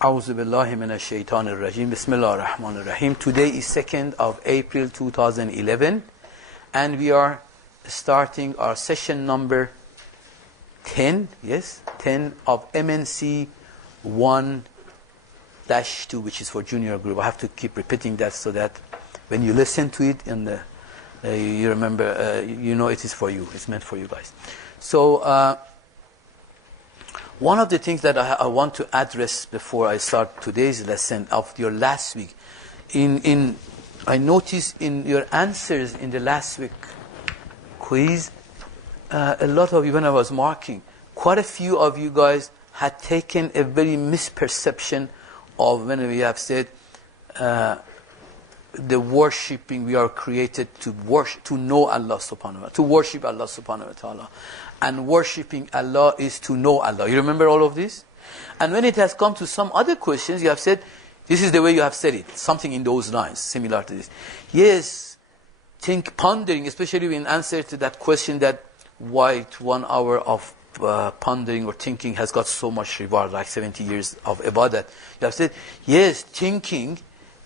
A'udhu billahi minash shaitanir rajim. Bismillahir rahmanir rahim. Today is 2nd of April 2011 and we are starting our session number 10, yes, 10 of MNC 1-2, which is for junior group. I have to keep repeating that so that when you listen to it in the you remember, you know it is for you. It's meant for you guys. So one of the things that I want to address before I start today's lesson of your last week, I noticed in your answers in the last week quiz, a lot of you, when I was marking, quite a few of you guys had taken a very misperception of when we have said the worshipping, we are created to worship, to know Allah subhanahu wa ta'ala, to worship Allah subhanahu wa ta'ala. And worshipping Allah is to know Allah. You remember all of this? And when it has come to some other questions, you have said, this is the way you have said it, something in those lines, similar to this. Yes, pondering, especially in answer to that question that why 1 hour of pondering or thinking has got so much reward, like 70 years of ibadat. You have said, yes, thinking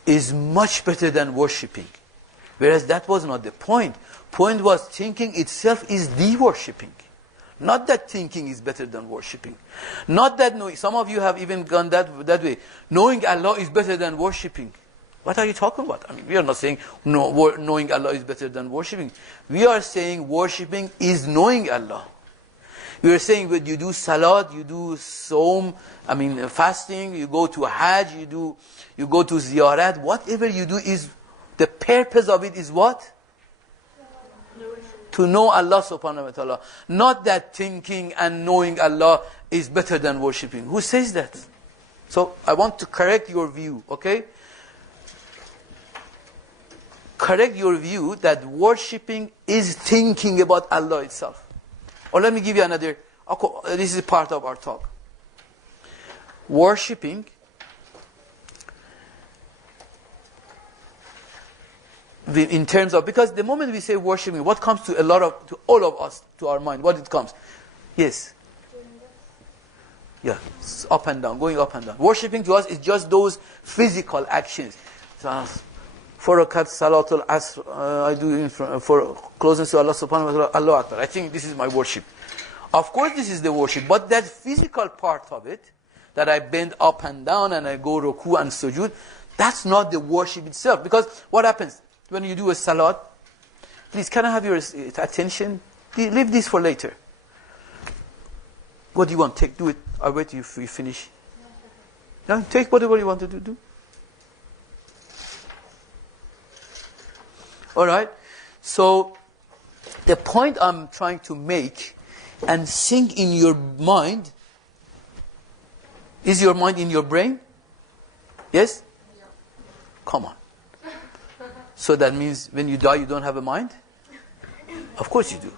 is much better than worshipping. Whereas that was not the point. Point was thinking itself is the worshipping. Not that thinking is better than worshipping. Not that knowing. Some of you have even gone that way. Knowing Allah is better than worshipping. What are you talking about? I mean, we are not saying knowing Allah is better than worshipping. We are saying worshipping is knowing Allah. We are saying when you do salat, you do saum, fasting, you go to hajj, you go to ziyarat, whatever you do is, the purpose of it is what? To know Allah subhanahu wa ta'ala. Not that thinking and knowing Allah is better than worshipping. Who says that? So I want to correct your view, okay? Correct your view that worshipping is thinking about Allah itself. Or let me give you another, this is part of our talk. Worshipping in terms of, because the moment we say worshiping, what comes to all of us, to our mind? What it comes? Yes. Yeah, it's up and down, going up and down. Worshipping to us is just those physical actions. 4 rakat salatul asr, I do for closeness to Allah subhanahu wa ta'ala, Allah Akbar. I think this is my worship. Of course this is the worship, but that physical part of it, that I bend up and down and I go ruku and sujood, that's not the worship itself. Because what happens? When you do a salat, please, can I have your attention? Leave this for later. What do you want? Do it. I'll wait till you finish. No, take whatever you want to do. Alright? So, the point I'm trying to make and sink in your mind, is your mind in your brain? Yes? Yeah. Come on. So that means when you die, you don't have a mind? Of course you do.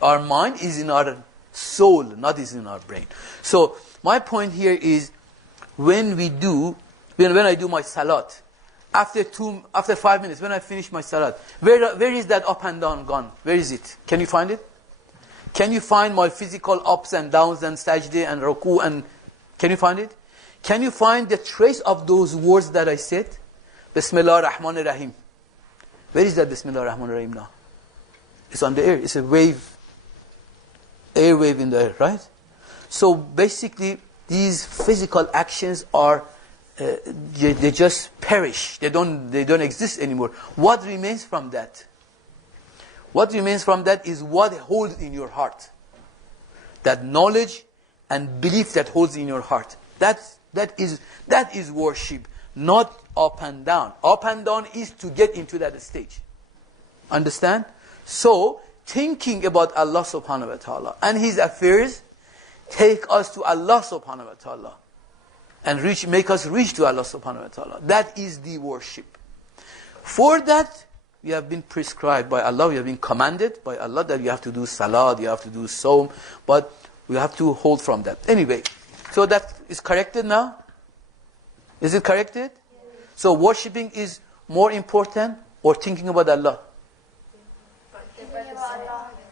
Our mind is in our soul, not is in our brain. So my point here is, when I do my salat, after 5 minutes, when I finish my salat, where is that up and down gone? Where is it? Can you find it? Can you find my physical ups and downs and sajda and ruku, and can you find it? Can you find the trace of those words that I said? Bismillah ar-Rahman ar-Rahim. Where is that Bismillah ar-Rahman ar-Rahim now? It's on the air. It's a wave. Air wave in the air, right? So basically, these physical actions are, they just perish. They don't exist anymore. What remains from that? What remains from that is what holds in your heart. That knowledge and belief that holds in your heart. That is worship. Not up and down. Up and down is to get into that stage. Understand? So, thinking about Allah subhanahu wa ta'ala and His affairs take us to Allah subhanahu wa ta'ala. And make us reach to Allah subhanahu wa ta'ala. That is the worship. For that, we have been prescribed by Allah, we have been commanded by Allah that you have to do salat, you have to do saum, but we have to hold from that. Anyway, so that is corrected now? Is it corrected? Yes. So worshipping is more important or thinking about Allah?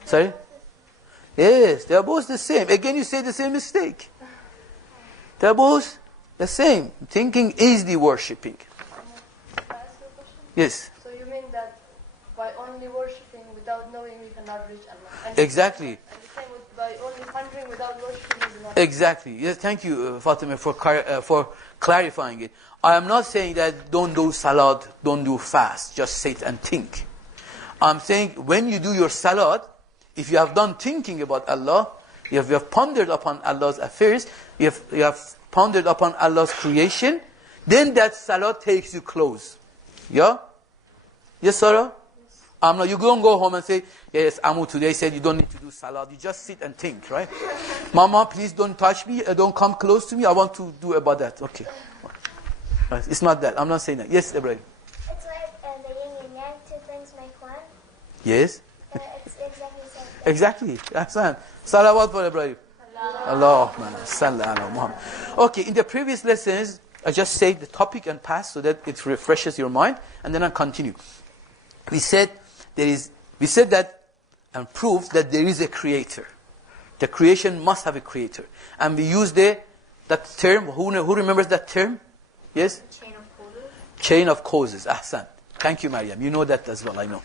Sorry? Yes, they are both the same. Again, you say the same mistake. They are both The same. Thinking is the worshipping. Can I ask you a question? Yes. So you mean that by only worshipping without knowing we cannot reach Allah? And Exactly. And the same with by only pondering without worshipping we do not. Exactly. Yes, thank you, Fatima, for clarifying it. I am not saying that don't do salat, don't do fast, just sit and think. I'm saying when you do your salat, if you have done thinking about Allah, you have pondered upon Allah's affairs, you have pondered upon Allah's creation, then that salat takes you close. Yeah? Yes, Sarah? Yes. You don't go home and say, yes, Amu today said you don't need to do salat. You just sit and think, right? Mama, please don't touch me. Don't come close to me. I want to do ibadat. Okay. Right. It's not that. I'm not saying that. Yes, Ibrahim. It's like the yin and yang, two things make one. Yes. It's exactly the same thing. Exactly. Ahsan. Salawat for Ibrahim. Allahumma salli ala Muhammad. Okay, in the previous lessons, I just said the topic and pass so that it refreshes your mind, and then I continue. We said that and proved that there is a creator. The creation must have a creator. And we use that term. Who remembers that term? Yes? Chain of causes. Chain of causes. Ahsan. Thank you, Maryam. You know that as well, I know.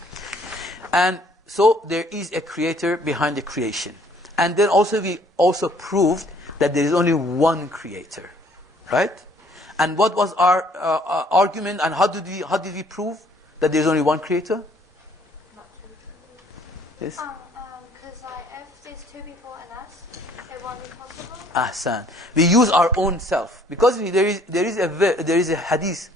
And so there is a creator behind the creation. And then also we also proved that there is only one creator. Right? And what was our argument, and how did we prove that there is only one creator? Yes? Because if there's two people in us, it won't be possible. Ahsan. We use our own self. Because there is a hadith.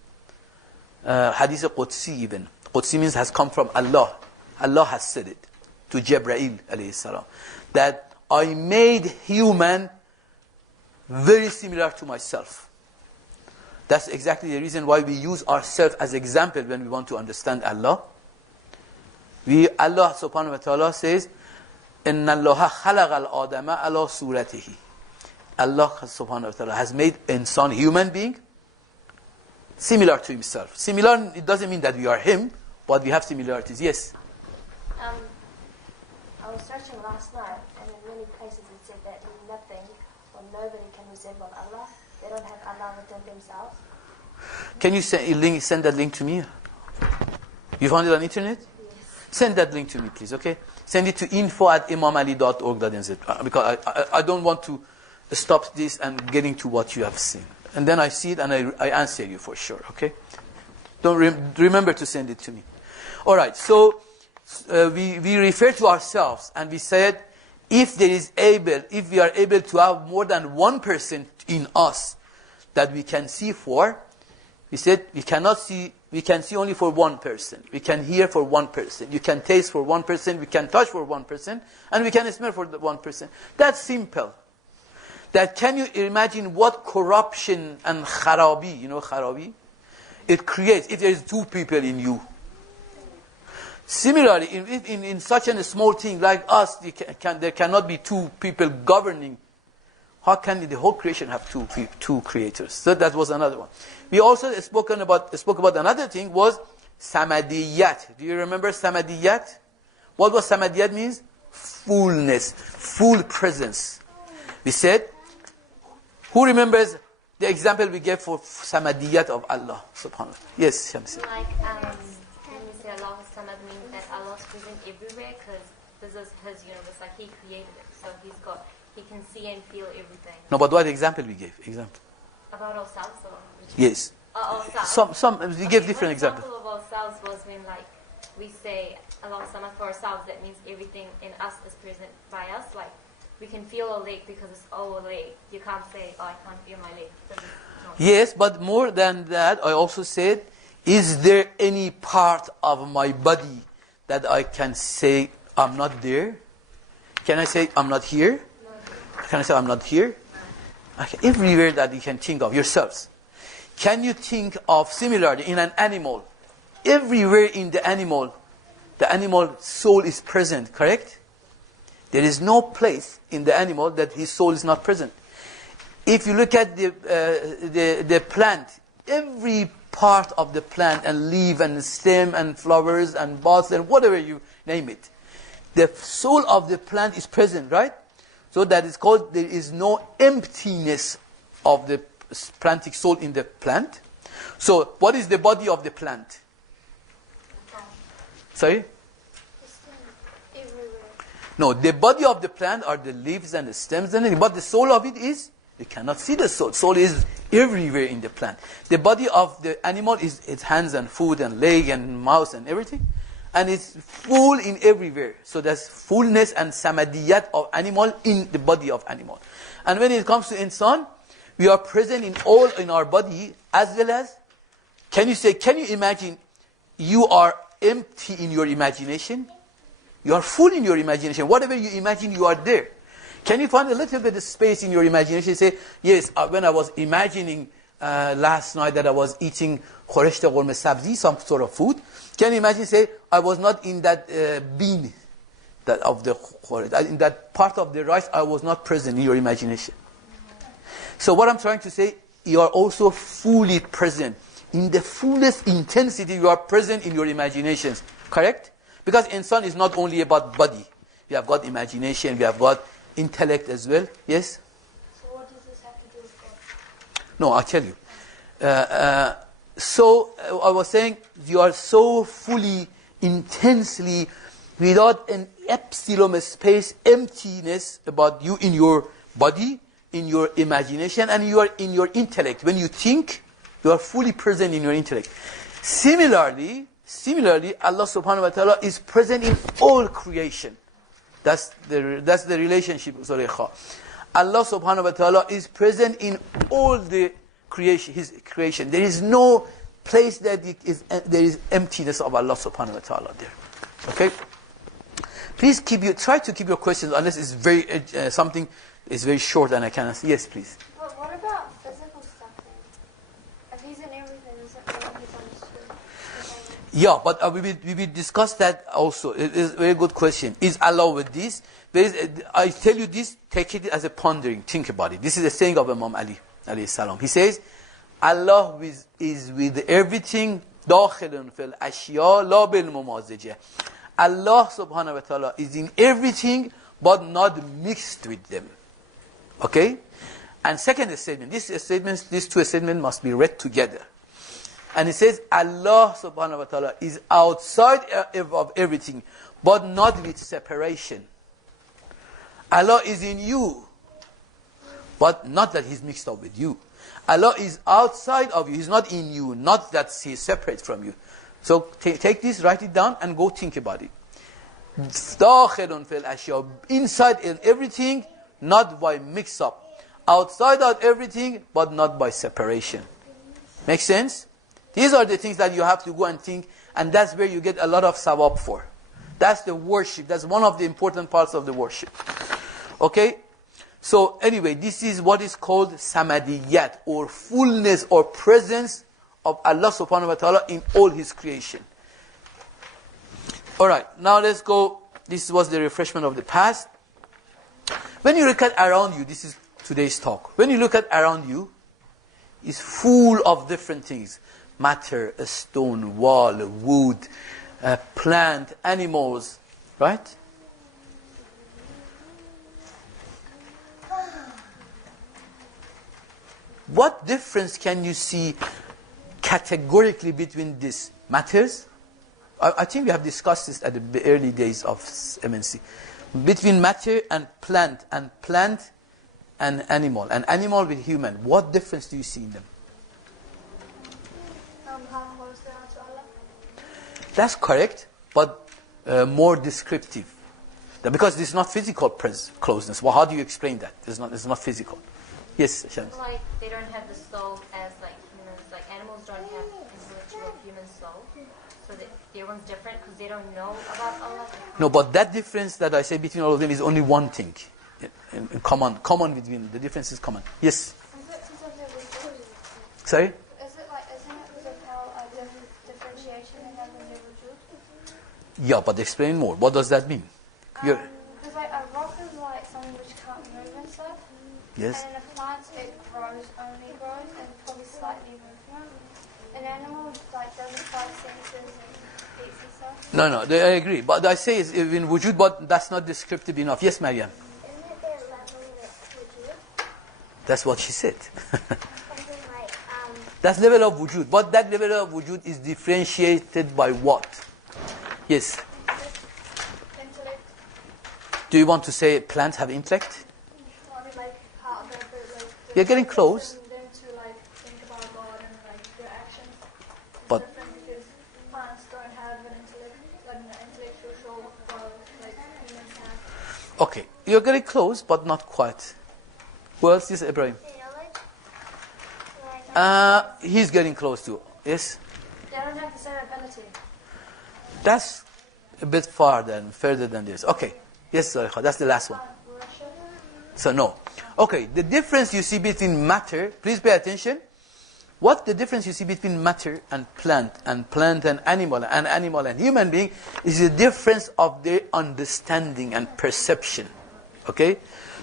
Hadith Qudsi even. Qudsi means has come from Allah. Allah has said it to Jibreel alayhi salam. That I made human very similar to myself. That's exactly the reason why we use ourselves as example when we want to understand Allah. Allah subhanahu wa ta'ala says, إِنَّ اللَّهَ خَلَقَ الْآدَمَ عَلَى صُورَتِهِ. Allah subhanahu wa ta'ala has made insan, human being, similar to himself. Similar, it doesn't mean that we are him, but we have similarities. Yes? I was searching last night, and in many places it said that nothing or nobody can resemble Allah. They don't have Allah within themselves. Can you send that link to me? You found it on the internet? Yes. Send that link to me, please, okay? Send it to info@imamali.org.nz because I don't want to stop this and getting to what you have seen. And then I see it and I answer you for sure, okay? Don't remember to send it to me. All right, so we refer to ourselves and we said if we are able to have more than one person in us that we can see for, we said we can see only for one person. We can hear for one person. You can taste for one person. We can touch for one person. And we can smell for one person. That's simple. That can you imagine what corruption and kharabi, you know kharabi? It creates if there is two people in you. Similarly, in such a small thing like us, there cannot be two people governing. How can the whole creation have two creators? So that was another one. We also spoke about another thing was samadiyat. Do you remember samadiyat? What was samadiyat means? Fullness, full presence. We said, who remembers the example we gave for samadiyat of Allah subhanahu wa ta'ala? Yes, Shamsi. Like, when we say Allah Samad means that Allah is present everywhere because this is His universe, like He created it. So He can see and feel everything. No, but what example we gave? Example. About ourselves or? Yes. Ourselves. We gave different examples. An example of ourselves was when like we say Allah Samad for ourselves, that means everything in us is present by us. Like we can feel a leg because it's our leg. You can't say, oh, I can't feel my leg. Yes, but more than that, I also said, is there any part of my body that I can say I'm not there? Can I say I'm not here? Can I say I'm not here? Okay. Everywhere that you can think of yourselves. Can you think of similarly in an animal? Everywhere in the animal soul is present, correct? There is no place in the animal that his soul is not present. If you look at the plant, every part of the plant and leaf and stem and flowers and buds and whatever you name it, the soul of the plant is present, right? So that is called, there is no emptiness of the plantic soul in the plant. So what is the body of the plant? Sorry? Everywhere. No, the body of the plant are the leaves and the stems and everything. But the soul of it is, you cannot see the soul. Soul is everywhere in the plant. The body of the animal is its hands and foot and leg and mouth and everything. And it's full in everywhere. So there's fullness and samadiyat of animal in the body of animal. And when it comes to insan, we are present in all in our body as well as, can you imagine you are empty in your imagination? You are full in your imagination. Whatever you imagine, you are there. Can you find a little bit of space in your imagination? Say, yes, when I was imagining last night that I was eating khoresht qurme sabzi, some sort of food. Can you imagine, say, I was not in that bean that of the khoresht. In that part of the rice, I was not present in your imagination. So what I'm trying to say, you are also fully present. In the fullest intensity, you are present in your imaginations. Correct? Because insan is not only about body. We have got imagination, we have got intellect as well. Yes? So what does this have to do with God? No, I'll tell you. So I was saying, you are so fully, intensely, without an epsilon space, emptiness about you in your body, in your imagination, and you are in your intellect. When you think, you are fully present in your intellect. Similarly, Allah subhanahu wa ta'ala is present in all creation. That's the relationship. Allah subhanahu wa ta'ala is present in all the creation, His creation. There is no place that there is emptiness of Allah subhanahu wa ta'ala there. Okay? Please try to keep your questions unless it's very something is very short and I can answer. Yes, please. Well, what about physical stuff then? If He's in everything, isn't really He's understood? Yeah, but we will discuss that also. It is a very good question. Is Allah with this? I tell you this, take it as a pondering. Think about it. This is a saying of Imam Ali, alayhi salam. He says, Allah is with everything, داخل في الأشياء لا بالممازجة. Allah subhanahu wa ta'ala is in everything, but not mixed with them. Okay? And second statement, these two statements must be read together. And it says, Allah subhanahu wa ta'ala is outside of everything, but not with separation. Allah is in you, but not that He's mixed up with you. Allah is outside of you, He's not in you, not that He's separate from you. So take this, write it down, and go think about it. Inside in everything, not by mix up. Outside of everything, but not by separation. Make sense? These are the things that you have to go and think, and that's where you get a lot of sawab for. That's the worship. That's one of the important parts of the worship. Okay? So anyway, this is what is called samadiyat, or fullness or presence of Allah subhanahu wa ta'ala in all His creation. Alright, now let's go. This was the refreshment of the past. When you look at around you, this is today's talk. When you look at around you, it's full of different things. Matter, a stone, wall, wood, plant, animals, right? What difference can you see categorically between these matters? I think we have discussed this at the early days of MNC. Between matter and plant and animal with human. What difference do you see in them? How close they are to Allah? That's correct, but more descriptive. Because this is not physical closeness. Well, how do you explain that? It's not physical. Yes, Shams. Like they don't have the soul as like humans. Like animals don't have intellectual human soul. So their one's different because they don't know about Allah. No, but that difference that I say between all of them is only one thing. In common between the difference is common. Yes. Is it because of their wujud? Sorry? Isn't it because of how differentiation they have in their wujud? Yeah, but explain more. What does that mean? Because like a rock is like something which can't move and stuff. Yes. And in a plant it only grows and probably slightly movement. An animal like doesn't five senses and eats and stuff. No, I agree. But I say it's in wujud, but that's not descriptive enough. Yes, Mariam? Isn't it their level with wujud? That's what she said. That's level of wujud. But that level of wujud is differentiated by what? Yes. Intellect. Do you want to say plants have intellect? I mean, like how they're like. You're getting close. Them to like think about God and like their actions. It's But- different because plants don't have an intellect, like an intellectual show like humans have. Okay. You're getting close, but not quite. Who else is Ibrahim? He's getting close to. Yes? They don't have the same ability. That's a bit further than this. Okay. Yes, Zulaikha, that's the last one. So no. Okay, the difference you see between matter, please pay attention. What the difference you see between matter and plant and animal and human being is the difference of their understanding and perception. Okay?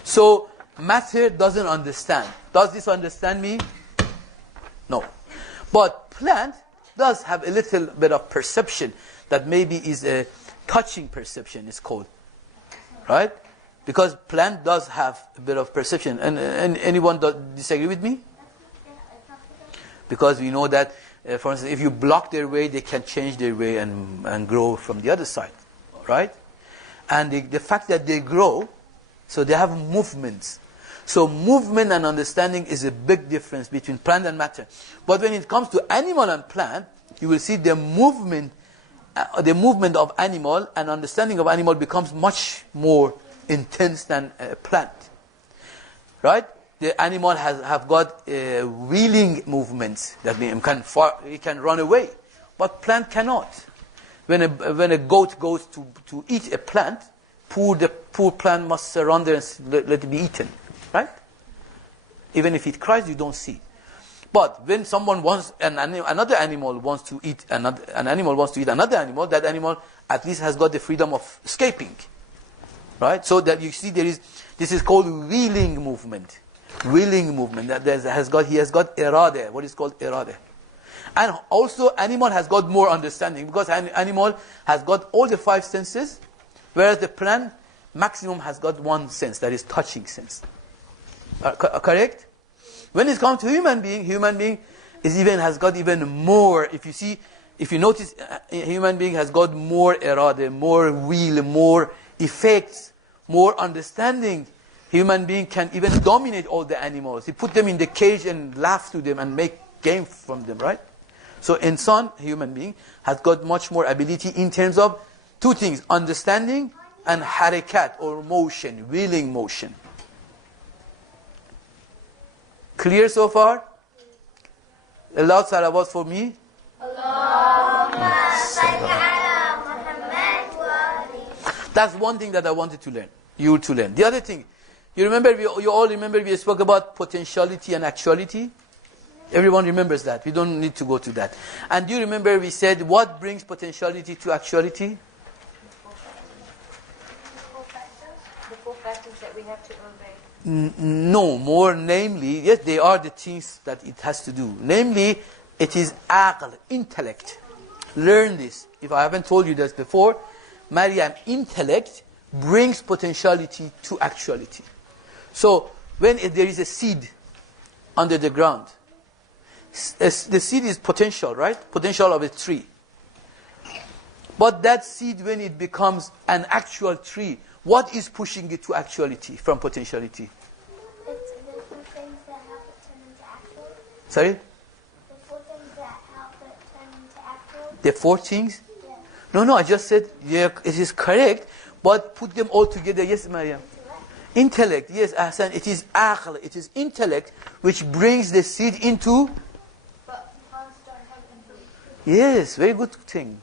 So matter doesn't understand. Does this understand me? No. But plant does have a little bit of perception that maybe is a touching perception, it's called. Right? Because plant does have a bit of perception. And anyone disagree with me? Because we know that, for instance, if you block their way, they can change their way and grow from the other side. Right? And the fact that they grow, so they have movements. So movement and understanding is a big difference between plant and matter. But when it comes to animal and plant, you will see the movement of animal and understanding of animal becomes much more intense than a plant. Right? The animal have got wheeling movements. That means it can run away. But plant cannot. When a goat goes to eat a plant, the poor plant must surrender and let it be eaten. Right? Even if it cries, you don't see. But when someone wants another animal wants to eat another animal, that animal at least has got the freedom of escaping. Right? So that you see this is called wheeling movement. Wheeling movement. He has got irada, what is called irada. And also animal has got more understanding because animal has got all the 5 senses, whereas the plant maximum has got 1 sense, that is touching sense. Correct? When it comes to human being has got even more. If you notice, human being has got more irada, more will, more effects, more understanding. Human being can even dominate all the animals. He put them in the cage and laugh to them and make game from them, right? So human being, has got much more ability in terms of 2 things, understanding and harakat or motion, willing motion. Clear so far? A loud salawat for me. That's one thing that I wanted to learn. You to learn. The other thing, you all remember we spoke about potentiality and actuality? Everyone remembers that. We don't need to go to that. And do you remember we said what brings potentiality to actuality? The 4 factors that we have to obey. No, more namely, yes, they are the things that it has to do. Namely, it is aql, intellect. Learn this. If I haven't told you this before, Maryam, intellect brings potentiality to actuality. So, when there is a seed under the ground, the seed is potential, right? Potential of a tree. But that seed, when it becomes an actual tree, what is pushing it to actuality from potentiality? It's the 4 things that help it turn into actual. Sorry? The 4 things that help it turn into actual. The 4 things? Yeah. No, I just said, yeah, it is correct, but put them all together. Yes, Maryam? Intellect, yes, Ahsan. It is aql, it is intellect, which brings the seed into... But plants don't have intellect. Yes, very good thing.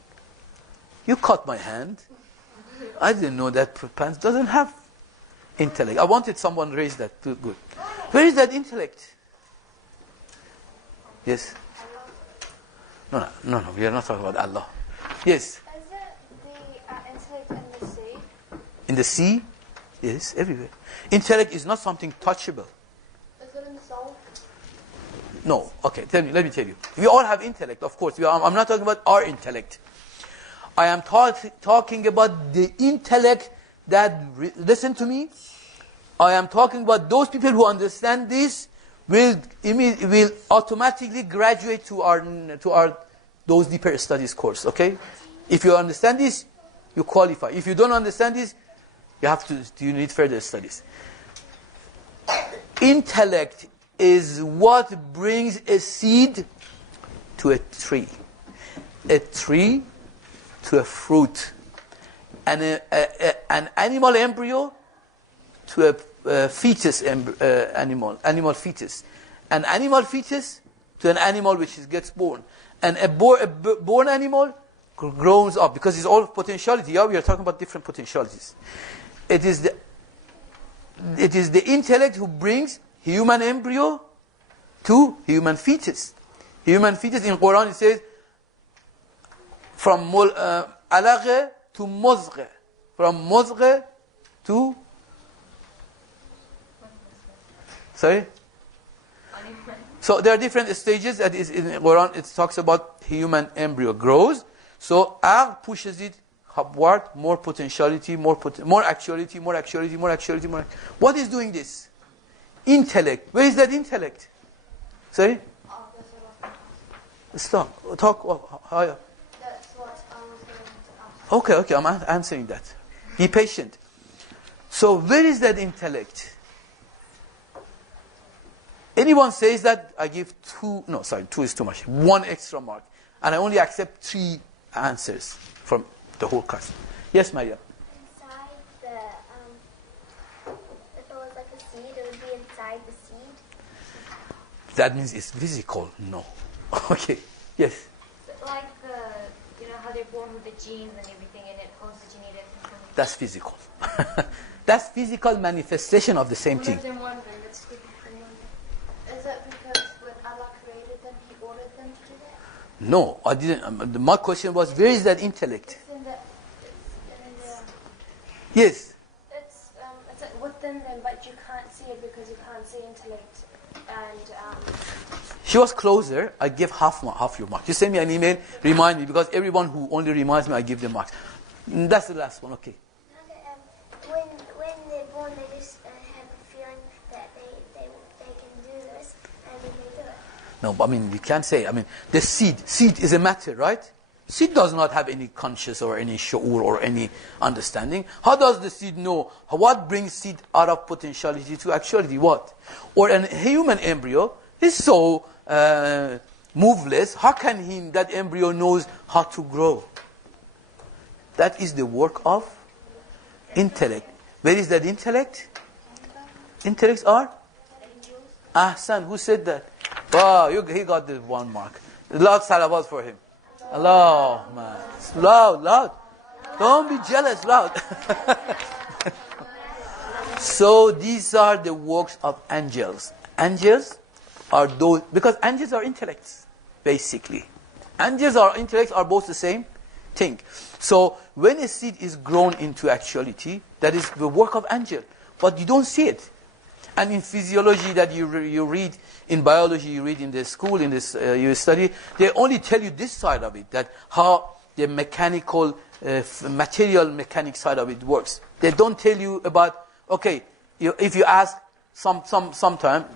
You caught my hand. I didn't know that plants doesn't have intellect. I wanted someone to raise that. Good. Where is that intellect? Yes. No. We are not talking about Allah. Yes. Is it the intellect in the sea? In the sea? Yes, everywhere. Intellect is not something touchable. Is it in the soul? No. Okay, let me tell you. We all have intellect, of course. I'm not talking about our intellect. I am talking about the intellect that, listen to me, I am talking about those people who understand this will automatically graduate to our those deeper studies course. Okay, if you understand this, you qualify. If you don't understand this, you need further studies. Intellect is what brings a seed to a tree to a fruit, and an animal embryo to a fetus animal fetus, an animal fetus to an animal which gets born, and a born animal grows up, because it's all potentiality. Yeah, we are talking about different potentialities. It is the intellect who brings human embryo to human fetus. Human fetus in Quran it says from alaqah to muzgh, from muzgh to sorry. So there are different stages that is in Quran. It talks about human embryo grows. So aql pushes it upward, more potentiality, more actuality, more actuality, more actuality, more. What is doing this? Intellect. Where is that intellect? Sorry? Stop. Talk. Higher. That's what I was going to ask. Okay, I'm answering that. Be patient. So where is that intellect? Anyone says that, I give 2, no, sorry, 2 is too much. 1 extra mark. And I only accept 3 answers from the whole class. Yes, Maria? Inside if it was like a seed, it would be inside the seed. That means it's physical. No. Okay. Yes. So like how they're born with the genes and everything, and it holds the genetic information. That's physical. That's physical manifestation of the same thing. Is it because when Allah created them, He ordered them to do that? No, I didn't. My question was, where is that intellect? Yes. It's within them, but you can't see it because you can't see intellect. And She was closer. I give half your mark. You send me an email, remind me, because everyone who only reminds me, I give them marks. That's the last one. Okay. When they're born, they just have a feeling that they can do this, and then they do it. No, but I mean, you can't say. I mean, the seed is a matter, right? Seed does not have any conscious or any shu'ur or any understanding. How does the seed know? What brings seed out of potentiality to actuality? What? Or a human embryo is so moveless. How can that embryo knows how to grow? That is the work of intellect. Where is that intellect? Intellects are? Ahsan, who said that? Wow, he got the 1 mark. Loud salawat for him. Allah, man. Loud. Don't be jealous, loud. So these are the works of angels. Angels are those, because angels are intellects, basically. Angels are intellects are both the same thing. So when a seed is grown into actuality, that is the work of angel, but you don't see it. And in physiology that you read, in biology you read in the school, in this you study, they only tell you this side of it, that how the mechanical, material mechanic side of it works. They don't tell you about, okay, if you ask sometime,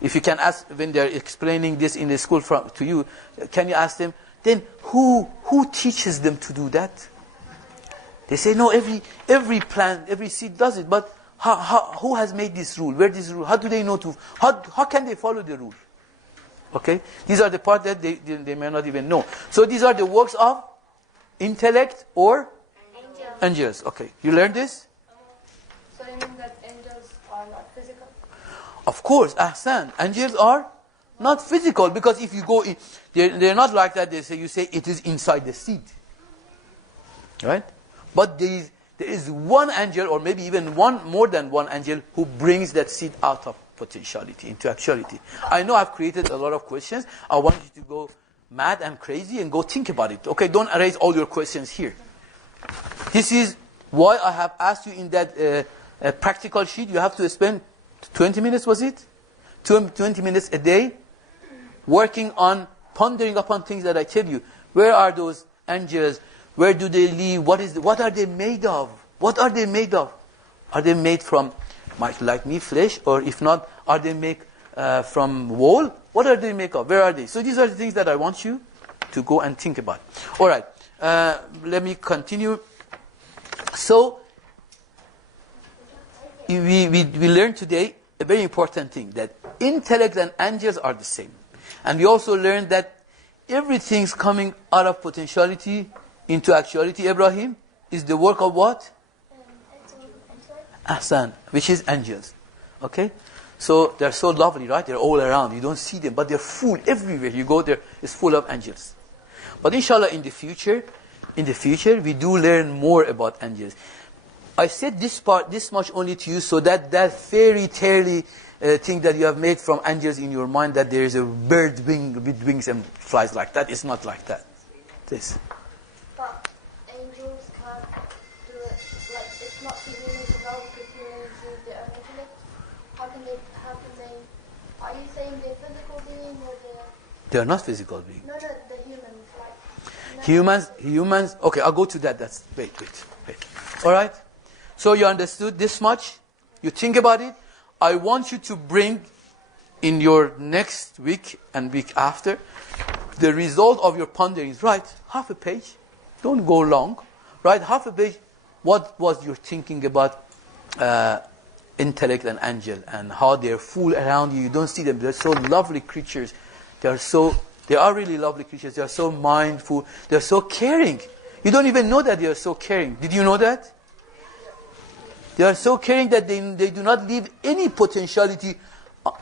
if you can ask when they're explaining this in the school to you, can you ask them, then who teaches them to do that? They say, no, every plant, every seed does it, but who has made this rule? Where this rule? How do they know how can they follow the rule? Okay? These are the parts that they may not even know. So these are the works of intellect or angels. Okay. You learned this? so you mean that angels are not physical? Of course, ahsan. Angels are not physical, because if you go in, they're not like that. You say it is inside the seed. Right? But there is one angel, or maybe even more than one angel, who brings that seed out of potentiality into actuality. I know I've created a lot of questions. I want you to go mad and crazy and go think about it. Okay, don't erase all your questions here. This is why I have asked you in that practical sheet, you have to spend 20 minutes, was it? 20 minutes a day working on pondering upon things that I tell you. Where are those angels? Where do they live? What are they made of? What are they made of? Are they made from, like me, flesh? Or if not, are they made from wall. What are they made of? Where are they? So these are the things that I want you to go and think about. All right. Let me continue. So we learned today a very important thing, that intellect and angels are the same. And we also learned that everything's coming out of potentiality into actuality, Ibrahim, is the work of what? Ahsan, which is angels. Okay? So they're so lovely, right? They're all around. You don't see them, but they're full everywhere. You go there, it's full of angels. But inshallah, in the future, we do learn more about angels. I said this much only to you, so that fairy tale thing that you have made from angels in your mind, that there is a bird with wings and flies like that, it's not like that. This. But angels can't do it, like, it's not for humans as well, because humans use their own intellect. How can they, are you saying they're physical beings or They're not physical beings. No, the humans, like... Humans, okay, I'll go to that. Wait. All right? So you understood this much? You think about it? I want you to bring in your next week and week after the result of your ponderings. Write half a page. Don't go long. Write half a page. What was your thinking about intellect and angel, and how they're full around you? You don't see them. They're so lovely creatures. They are really lovely creatures. They are so mindful. They are so caring. You don't even know that they are so caring. Did you know that? They are so caring that they do not leave any potentiality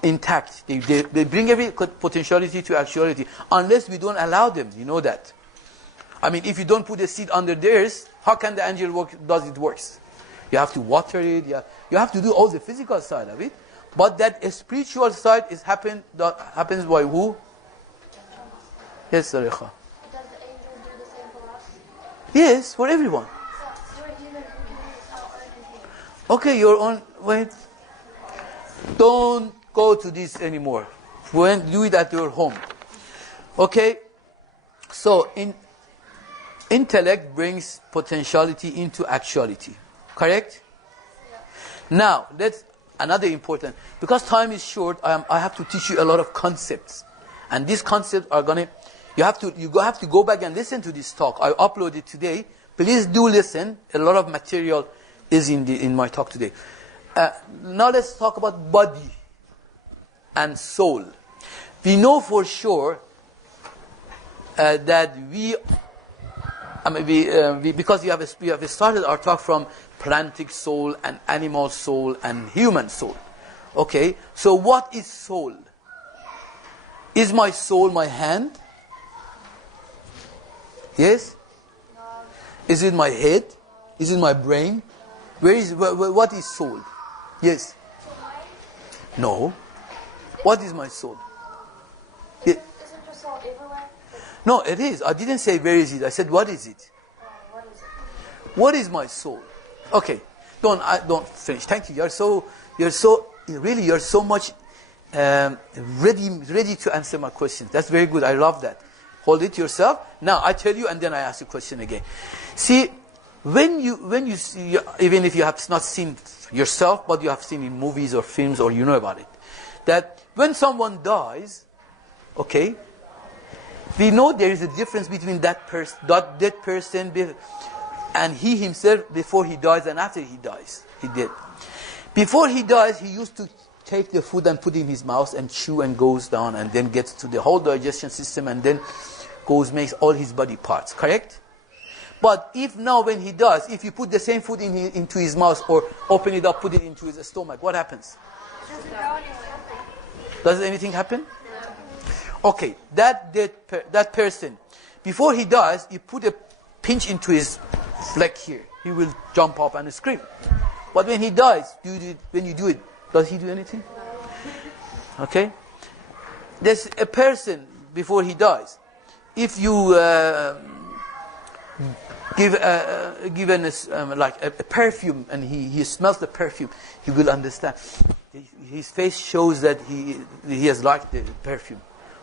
intact. They bring every potentiality to actuality, unless we don't allow them. You know that. I mean, if you don't put a seed under theirs, how can the angel does it works? You have to water it. You have to do all the physical side of it. But that spiritual side happens by who? Yes, Sarikha. Does the angel do the same for us? Yes, for everyone. So we're human, we can use our own intellect. Okay, your own. Wait. Don't go to this anymore. Do it at your home. Okay. So intellect brings potentiality into actuality. Correct? Yeah. Now, that's another important. Because time is short, I have to teach you a lot of concepts. And these concepts are going to... You have to go back and listen to this talk. I uploaded today. Please do listen. A lot of material is in my talk today. Now let's talk about body and soul. We know for sure that because we have started our talk from plantic soul and animal soul and human soul. Okay, so what is soul? Is my soul my hand? Yes? No. Is it my head? Is it my brain? What is soul? Yes? No. What is my soul? Isn't your soul everywhere? No, it is. I didn't say where is it. I said what is it? What is it? What is my soul? Okay. Don't finish. Thank you. You're so much ready to answer my questions. That's very good. I love that. Hold it yourself. Now I tell you, and then I ask the question again. See, when you see, even if you have not seen yourself, but you have seen in movies or films, or you know about it, that when someone dies, okay, we know there is a difference between that dead person and he himself before he dies and after he dies. He did. Before he dies, he used to take the food and put in his mouth and chew and goes down and then gets to the whole digestion system and then makes all his body parts. Correct? But if now when he dies, if you put the same food into his mouth or open it up, put it into his stomach, what happens? Does anything happen? No. Okay, that person, before he dies, you put a pinch into his leg here. He will jump up and scream. But when he dies, when you do it, does he do anything? Okay? There's a person before he dies. If you give like a perfume and he smells the perfume, he will understand. His face shows that he has liked the perfume.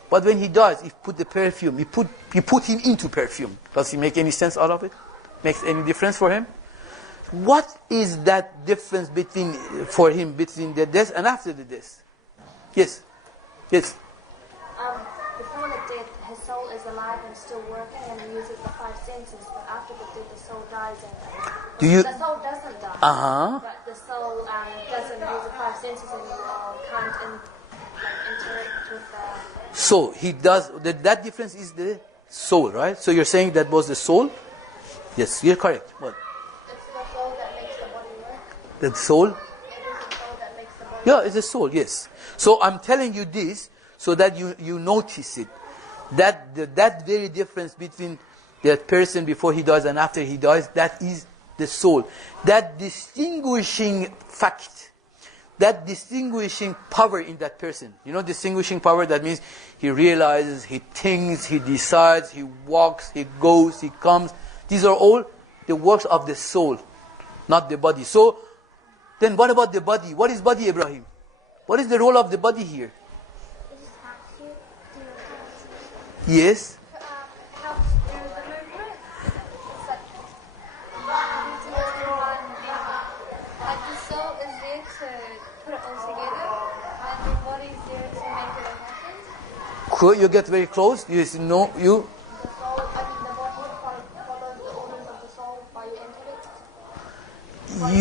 But when he dies, if you put the perfume, you put him into perfume. Does he make any sense out of it? Makes any difference for him? What is that difference between the death and after the death? Yes? Yes. Before the death, his soul is alive and still working and uses the five senses. But after the death, the soul dies and the soul doesn't die. But the soul doesn't use the five senses anymore. Can't interact with the. So he does. That difference is the soul, right? So you're saying that was the soul? Yes, you're correct. What? It's the soul that makes the body work. The soul? It is the soul that makes the body Yeah, it's a soul, yes. So I'm telling you this so that you notice it. That very difference between that person before he dies and after he dies, that is the soul. That distinguishing fact, that distinguishing power in that person. You know, distinguishing power, that means he realizes, he thinks, he decides, he walks, he goes, he comes. These are all the works of the soul, not the body. So, then what about the body? What is body, Ibrahim? What is the role of the body here? It just helps you do your tasks. Yes? Helps do the movement. It's like like the soul is there to put it all together, and the body is there to make it happen. Cool, you get very close. You know, you. The soul, I mean the body follows the orders of the soul by your intellect.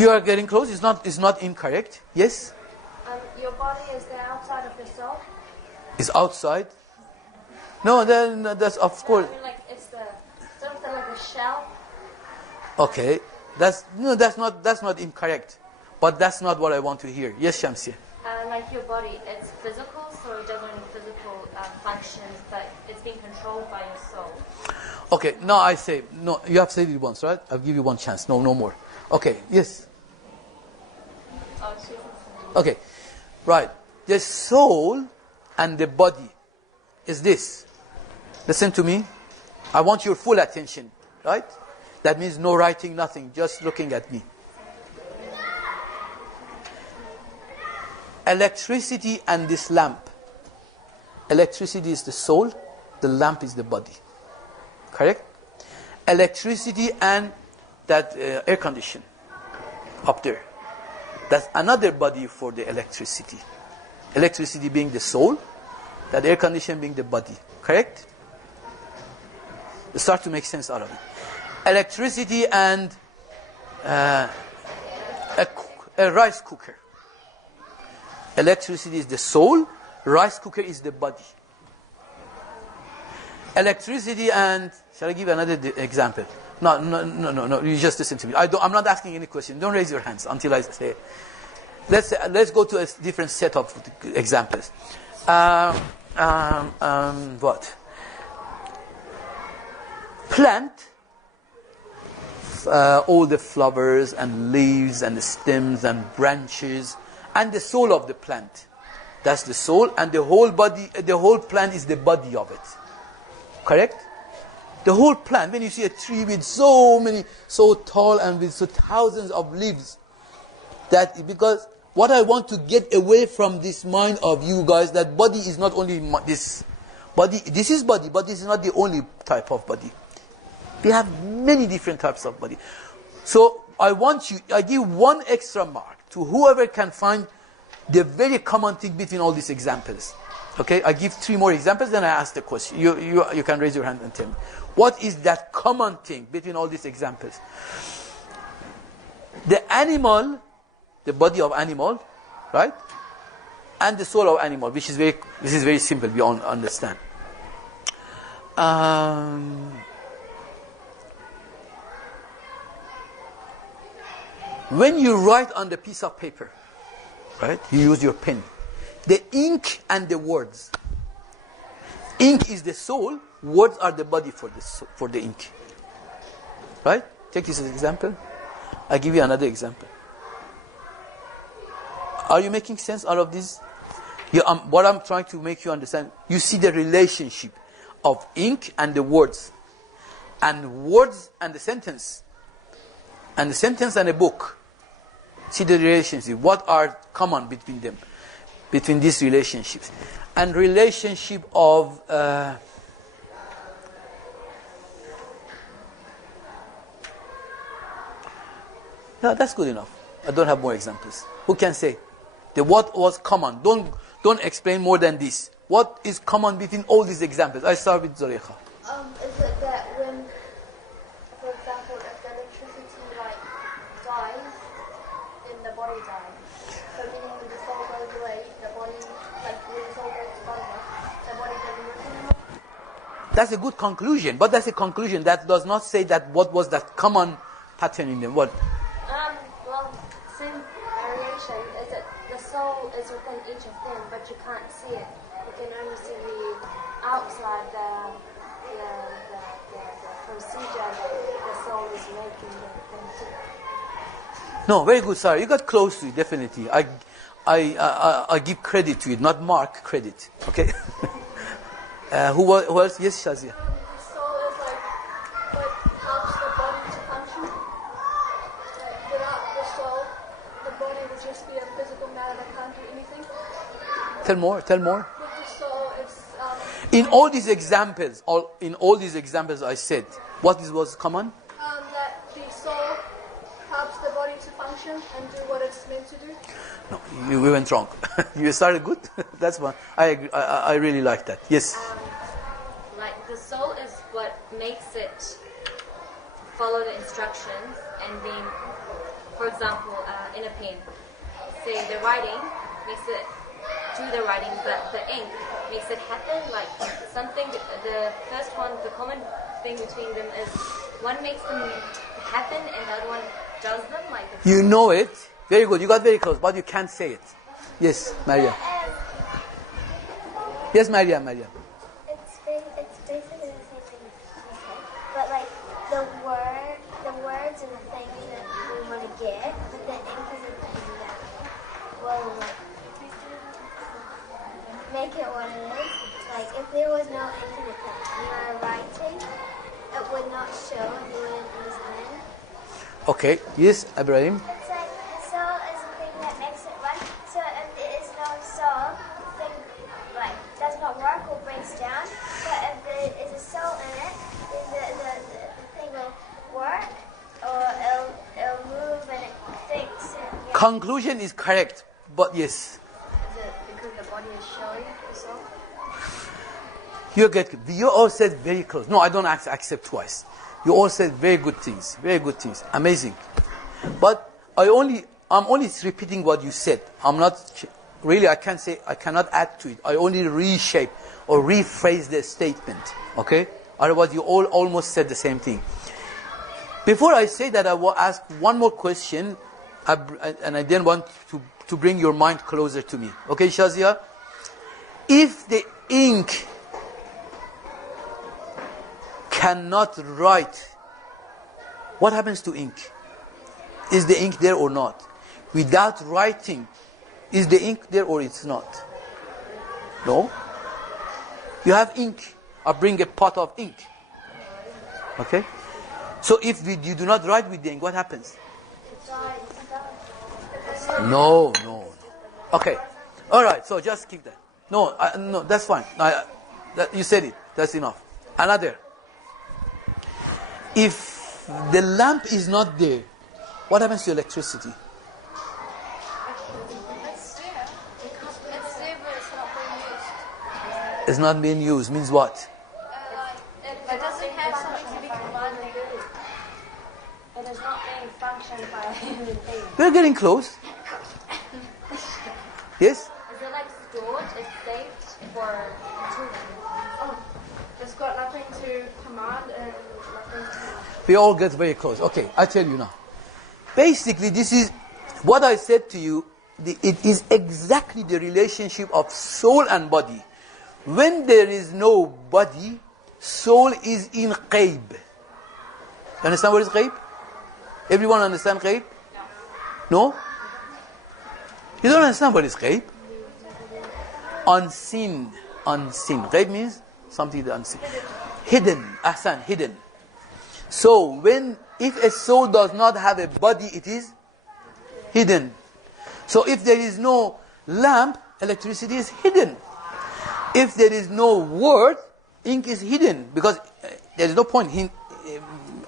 You are getting close. It's not incorrect. Yes? Your body is the outside of your soul. It's outside. No, then that's of course. I mean, like it's the sort of like a shell. Okay. That's not incorrect. But that's not what I want to hear. Yes, Shamsi. Like your body, it's physical, so it does only physical functions, but it's being controlled by your soul. Okay, now I say, no, you have said it once, right? I'll give you one chance. No more. Okay, yes. Oh, Okay, right. The soul and the body is this. Listen to me. I want your full attention, right? That means no writing, nothing, just looking at me. Electricity and this lamp. Electricity is the soul, the lamp is the body. Correct? Electricity and that air condition up there. That's another body for the electricity. Electricity being the soul, that air condition being the body. Correct? It starts to make sense out of it. Electricity and a rice cooker. Electricity is the soul, rice cooker is the body. Electricity and, shall I give another example? No, you just listen to me. I'm not asking any question. Don't raise your hands until I say it. Let's go to a different set of examples. What? Plant, all the flowers and leaves and the stems and branches, and the soul of the plant. That's the soul, and the whole body, the whole plant is the body of it. Correct? The whole plant, when you see a tree with so tall and with so thousands of leaves, that because what I want to get away from this mind of you guys, that body is not only this body. This is body, but this is not the only type of body. We have many different types of body. So I give one extra mark to whoever can find the very common thing between all these examples. Okay, I give 3 more examples, then I ask the question. You can raise your hand and tell me. What is that common thing between all these examples? The animal, the body of animal, right? And the soul of animal, this is very simple, we all understand. When you write on the piece of paper, right, you use your pen. The ink and the words. Ink is the soul, words are the body for the ink. Right? Take this as an example. I'll give you another example. Are you making sense out of this? What I'm trying to make you understand, you see the relationship of ink and the words. And words and the sentence. And the sentence and a book. See the relationship. What are common between them? Between these relationships. And relationship of no, that's good enough. I don't have more examples. Who can say? The what was common. Don't explain more than this. What is common between all these examples? I start with Zulaykha. Is it that when, for example, if the electricity like dies, then the body dies. So meaning when the soul goes away, the body, like when the soul goes to the body doesn't work anymore. That's a good conclusion, but that's a conclusion that does not say that what was that common pattern in them. What? Well, same variation is that the soul is within each of them, but you can't see it. You can only see the outside, the procedure that the soul is making them do. No, very good, sir. You got close to it, definitely. I give credit to it, not mark credit. Okay. Who else? Yes, Shazia. The soul is like helps the body to function. Like without the soul, the body would just be a physical matter that can't do anything. Tell more. Tell more. With the soul, it's In all these examples, I said, what was common? that the soul helps the body to function and do what it's meant to do. No, we went wrong. You started good. That's fine. I agree. I really like that. Yes. Like the soul is what makes it follow the instructions and being, for example, in a pen, say the writing makes it do the writing, but the ink makes it happen. Like something, the first one, the common thing between them is one makes them happen and the other one does them. Like You know it. Very good. You got very close, but you can't say it. Yes, Maria. Yes, Maria. It's basically the same thing you said, but like the words and the things that we want to get, but the ink is a thing that will like make it what it is. Like if there was no ink in your writing, it would not show and you wouldn't understand. Okay. Yes, Ibrahim. It's like the soul is the thing that makes it run. So if there is no soul, the thing like does not work or breaks down. But if there is a soul in it, then the thing will work or it'll move and it thinks. And, Conclusion is correct, but yes. Is it because the body is showing the soul? You all said very close. No, I don't accept twice. You all said very good things. Very good things. Amazing. But I'm only repeating what you said. I'm not really. I cannot add to it. I only reshape or rephrase the statement. Okay. Otherwise, you all almost said the same thing. Before I say that, I will ask one more question, and I then want to bring your mind closer to me. Okay, Shazia. If the ink cannot write, what happens to ink? Is the ink there or not? Without writing, is the ink there or it's not? No? You have ink. I bring a pot of ink. Okay? So if you do not write with the ink, what happens? No. Okay. All right, so just keep that. No, that's fine. You said it. That's enough. Another. If the lamp is not there, what happens to electricity? It's there. It's there, but it's not being used. It's not being used. Means what? It doesn't have something to be commanded. It is not being functioned by anything. We're getting close. Yes? is it like stored? It's saved for children. It's got nothing to command and nothing to... We all get very close. Okay, I tell you now. Basically, this is what I said to you. It is exactly the relationship of soul and body. When there is no body, soul is in ghaib. You understand what is ghaib? Everyone understand ghaib? No? You don't understand what is ghaib? Unseen. Ghaib means something that unseen. Hidden. Ahsan, hidden. So if a soul does not have a body, it is hidden. So if there is no lamp, electricity is hidden. If there is no word, ink is hidden. Because there is no point.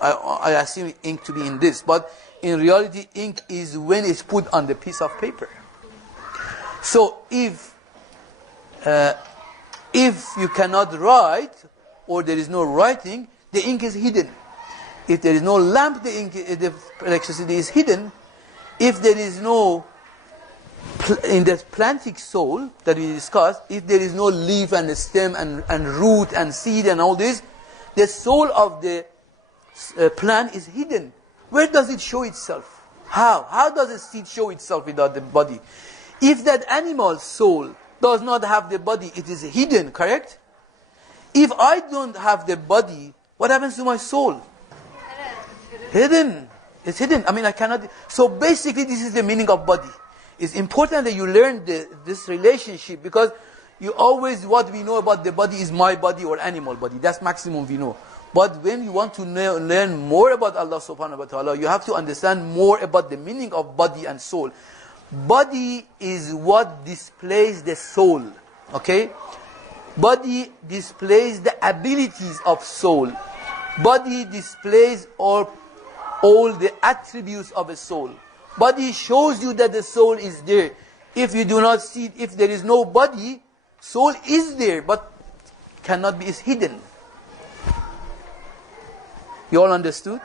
I assume ink to be in this. But in reality, ink is when it's put on the piece of paper. So if If you cannot write, or there is no writing, the ink is hidden. If there is no lamp, the electricity is hidden. If there is no, in the plantic soul that we discussed, if there is no leaf and stem and root and seed and all this, the soul of the plant is hidden. Where does it show itself? How? How does a seed show itself without the body? If that animal's soul does not have the body, it is hidden, correct? If I don't have the body, what happens to my soul? Hidden. It's hidden. I mean, I cannot. So basically, this is the meaning of body. It's important that you learn this relationship, because you always, what we know about the body is my body or animal body. That's maximum we know. But when you want to learn more about Allah subhanahu wa ta'ala, you have to understand more about the meaning of body and soul. Body is what displays the soul. Okay? Body displays the abilities of soul. Body displays all the attributes of a soul. Body shows you that the soul is there. If you do not see it, if there is no body, soul is there, but cannot be, is hidden. You all understood?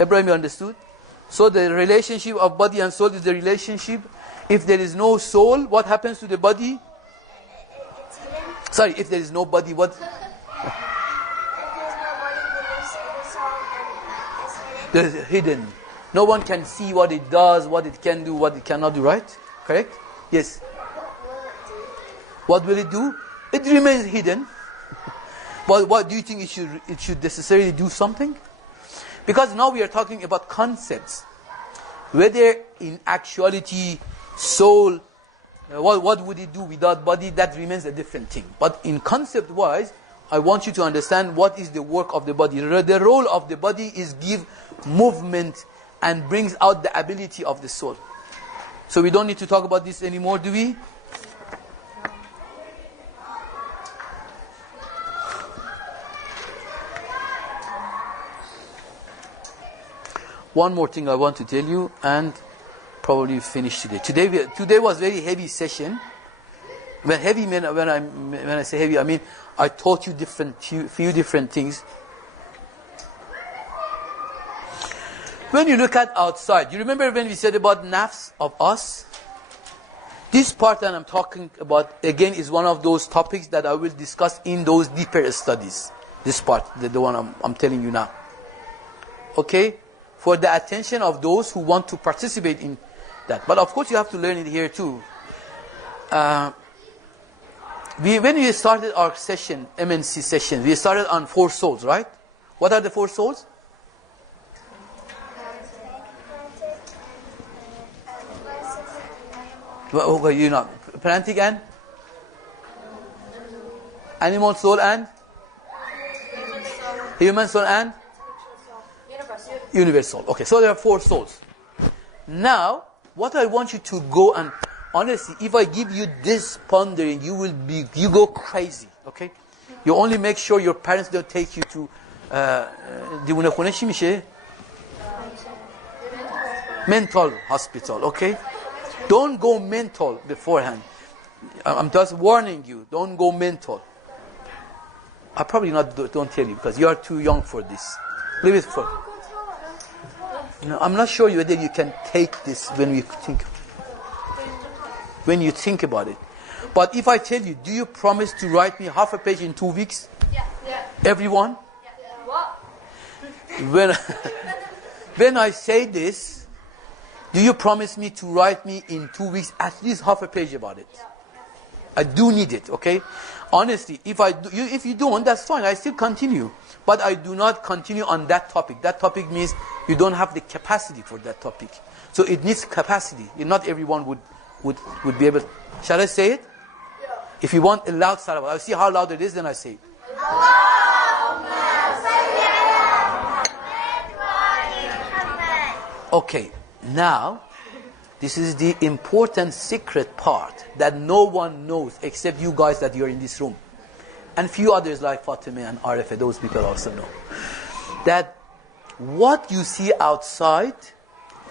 Ibrahim, you understood? So the relationship of body and soul is the relationship. If there is no soul, what happens to the body? It's hidden. Sorry, if there is no body, what? If there's no body, the soul is hidden. It is hidden. No one can see what it does, what it can do, what it cannot do, right? Correct? Yes. What will it do? It remains hidden. But what do you think it should necessarily do something? Because now we are talking about concepts. Whether in actuality, soul, what would it do without body, that remains a different thing. But in concept-wise, I want you to understand what is the work of the body. The role of the body is give movement and brings out the ability of the soul. So we don't need to talk about this anymore, do we? One more thing I want to tell you, and probably finish today. Today was very heavy session. When heavy, when I say heavy, I mean I taught you few different things. When you look at outside, you remember when we said about nafs of us? This part that I'm talking about, again, is one of those topics that I will discuss in those deeper studies. This part, the one I'm telling you now. Okay? For the attention of those who want to participate in that. But of course you have to learn it here too. When we started our session, MNC session, we started on 4 souls, right? What are the 4 souls? Well, okay, you know, plantic and animal soul and human soul and universal. Okay, so there are 4 souls. Now, what I want you to go and honestly, if I give you this pondering, you go crazy. Okay, you only make sure your parents don't take you to mental hospital. Okay. Don't go mental beforehand. I'm just warning you. Don't go mental. I probably don't tell you because you are too young for this. Leave it for. No, I'm not sure whether you can take this when you think about it. But if I tell you, do you promise to write me half a page in 2 weeks? Yeah. Everyone? Yeah. What? When I say this, do you promise me to write me in 2 weeks at least half a page about it? Yeah. I do need it, okay? Honestly, if you don't, that's fine. I still continue. But I do not continue on that topic. That topic means you don't have the capacity for that topic. So it needs capacity. Not everyone would be able. Shall I say it? Yeah. If you want a loud salawat, I'll see how loud it is, then I say it. Okay, now, this is the important secret part that no one knows except you guys that you're in this room. And few others like Fatima and Arifa, those people also know. That what you see outside,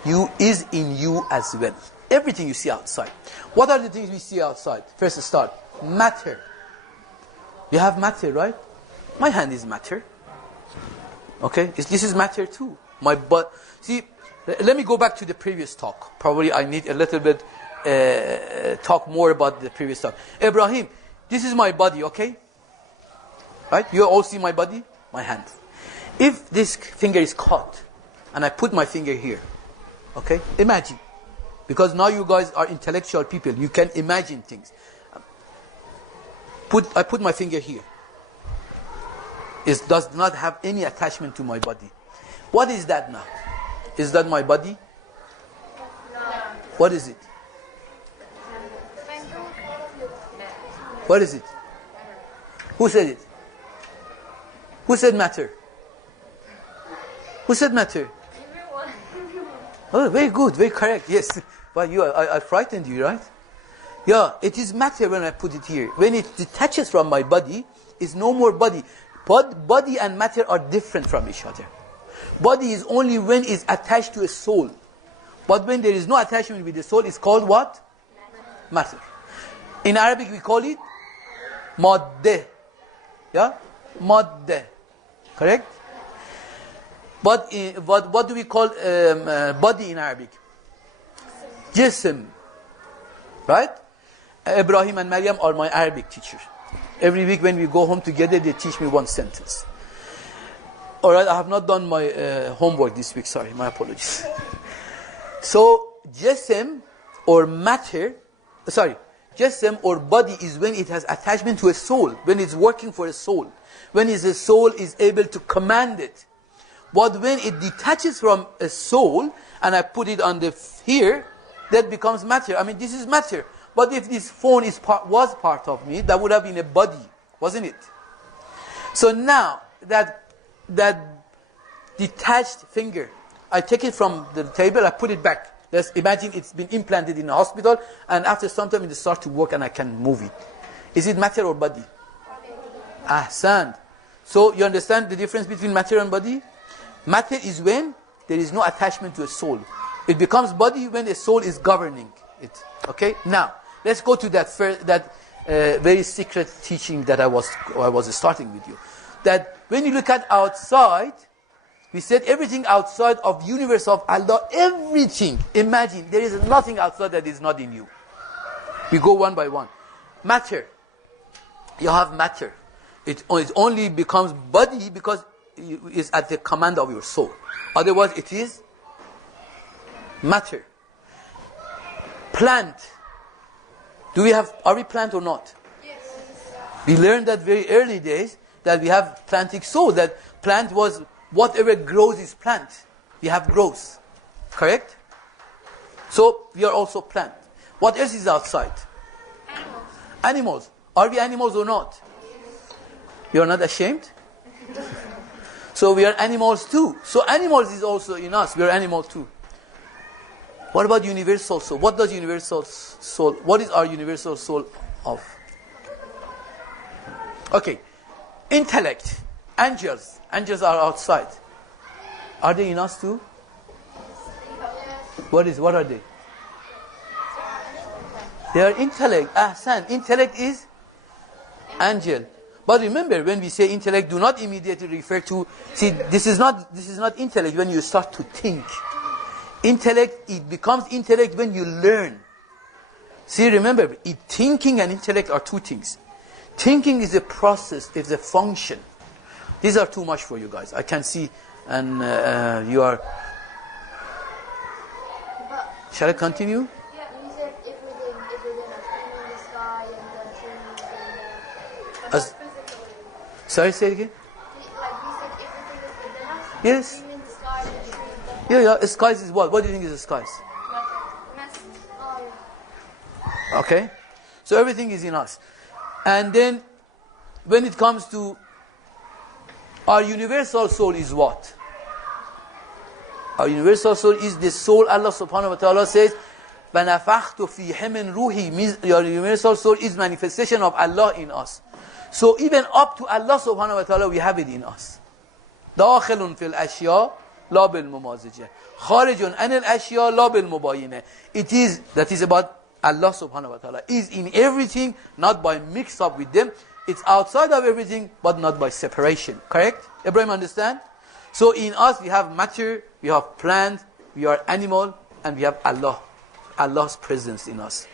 is in you as well. Everything you see outside. What are the things we see outside? First start, matter. You have matter, right? My hand is matter. Okay, this is matter too. My butt. See, let me go back to the previous talk. Probably I need a little bit talk more about the previous talk. Ibrahim, this is my body, okay? Right? You all see my body? My hand. If this finger is caught, and I put my finger here, okay? Imagine. Because now you guys are intellectual people. You can imagine things. I put my finger here. It does not have any attachment to my body. What is that now? Is that my body? No. What is it? What is it? Who said it? Who said matter? Who said matter? Oh, very good, very correct. Yes, but I frightened you, right? Yeah, it is matter when I put it here. When it detaches from my body, it's no more body. But body and matter are different from each other. Body is only when it's attached to a soul. But when there is no attachment with the soul, it's called what? Matter. In Arabic, we call it madde. Yeah? Madde. Correct? But what do we call body in Arabic? Jism. Right? Ibrahim and Maryam are my Arabic teachers. Every week when we go home together, they teach me one sentence. Alright, I have not done my homework this week, sorry, my apologies. So, jism or matter, jism or body is when it has attachment to a soul, when it's working for a soul, when the soul is able to command it. But when it detaches from a soul, and I put it on here, that becomes matter. I mean, this is matter. But if this phone was part of me, that would have been a body, wasn't it? So now, that detached finger, I take it from the table, I put it back. Let's imagine it's been implanted in a hospital, and after some time it starts to work and I can move it. Is it matter or body? Ahsan. So you understand the difference between matter and body? Matter is when there is no attachment to a soul. It becomes body when a soul is governing it. Okay? Now, let's go to that very secret teaching that I was starting with you. That when you look at outside, we said everything outside of universe of Allah, everything. Imagine, there is nothing outside that is not in you. We go one by one. Matter. You have matter. It only becomes body because it's at the command of your soul. Otherwise, it is matter. Plant. Are we plant or not? Yes. We learned that very early days that we have plantic soul. That plant was whatever grows is plant. We have growth. Correct? So we are also plant. What else is outside? Animals. Animals. Are we animals or not? You are not ashamed? So we are animals too. So animals is also in us. We are animals too. What about universal soul? What does universal soul? What is our universal soul of? Okay. Intellect. Angels. Angels are outside. Are they in us too? What are they? They are intellect. Ahsan. Intellect is angel. But remember, when we say intellect, do not immediately refer to. See, this is not intellect when you start to think. Intellect, it becomes intellect when you learn. See, remember, thinking and intellect are two things. Thinking is a process, it's a function. These are too much for you guys. I can see, and you are. Shall I continue? Yeah, you said everything like in the sky and the trees and Sorry, say it again. like you said everything is within us. Yes. You mean the sky and the trees? Yeah. Skies is what? What do you think is the skies? Mist. Oh, yeah. Okay. So everything is in us. And then, when it comes to our universal soul is what? Our universal soul is the soul Allah subhanahu wa ta'ala says, وَنَفَخْتُ فِيهِ مِنْ رُوحِي means your universal soul is manifestation of Allah in us. So even up to Allah subhanahu wa ta'ala, we have it in us. دَاخِلٌ فِي الْأَشْيَاءِ لَا بِالْمُمَازِجَةِ خَارِجٌ عَنِ الْأَشْيَاءِ لَا بِالْمُبَايِنَةِ It is, that is about Allah subhanahu wa ta'ala, is in everything, not by mix up with them. It's outside of everything, but not by separation. Correct? Ibrahim, understand? So in us, we have matter, we have plant, we are animal, and we have Allah. Allah's presence in us.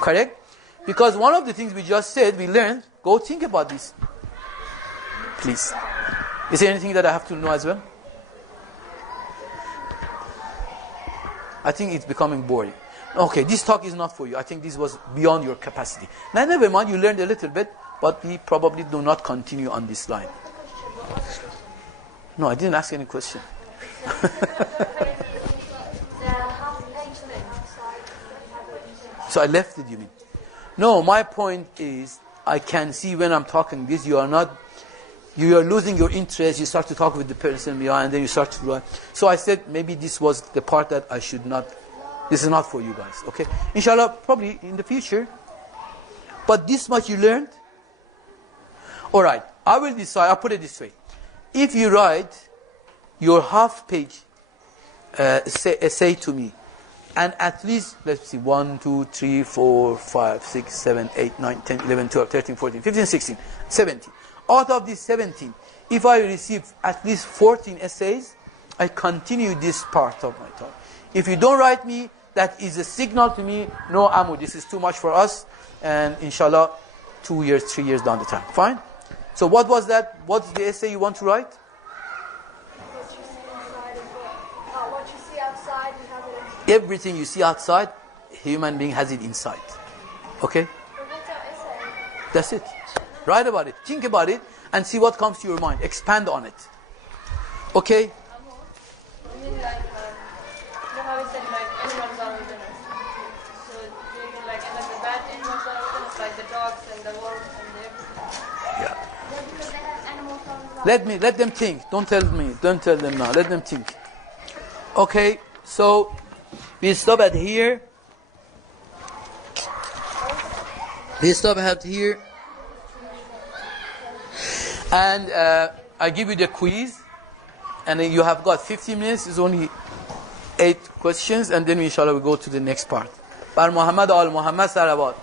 Correct? Because one of the things we just said, we learned, go think about this. Please. Is there anything that I have to know as well? I think it's becoming boring. Okay, this talk is not for you. I think this was beyond your capacity. Now, never mind, you learned a little bit, but we probably do not continue on this line. No, I didn't ask any question. So I left it, you mean? No, my point is, I can see when I'm talking this, you are losing your interest, you start to talk with the person behind, and then you start to write. So I said, maybe this was the part that I should not, this is not for you guys, okay? Inshallah, probably in the future. But this much you learned? Alright, I will decide, I'll put it this way. If you write your half page essay to me, and at least, let's see, 1, 2, 3, 4, 5, 6, 7, 8, 9, 10, 11, 12, 13, 14, 15, 16, 17. Out of these 17, if I receive at least 14 essays, I continue this part of my talk. If you don't write me, that is a signal to me, no, Amu, this is too much for us, and inshallah, 2 years, 3 years down the time. Fine? So what was that? What's the essay you want to write? What you see outside, you have it inside. Everything you see outside, human being has it inside. Okay? That's it. Write about it. Think about it and see what comes to your mind. Expand on it. Okay? I mean, like, you know how we said, like, animals are within us. So, you mean, like, and like the bad animals are within us, like the dogs and the wolves and everything. Yeah. Yeah, because they have animals on the Let them think. Don't tell me. Don't tell them now. Let them think. Okay, so we stop at here. We stop at here. And I give you the quiz. And then you have got 15 minutes. It's only 8 questions. And then inshallah we go to the next part. Bar Muhammad al Muhammad Salavat.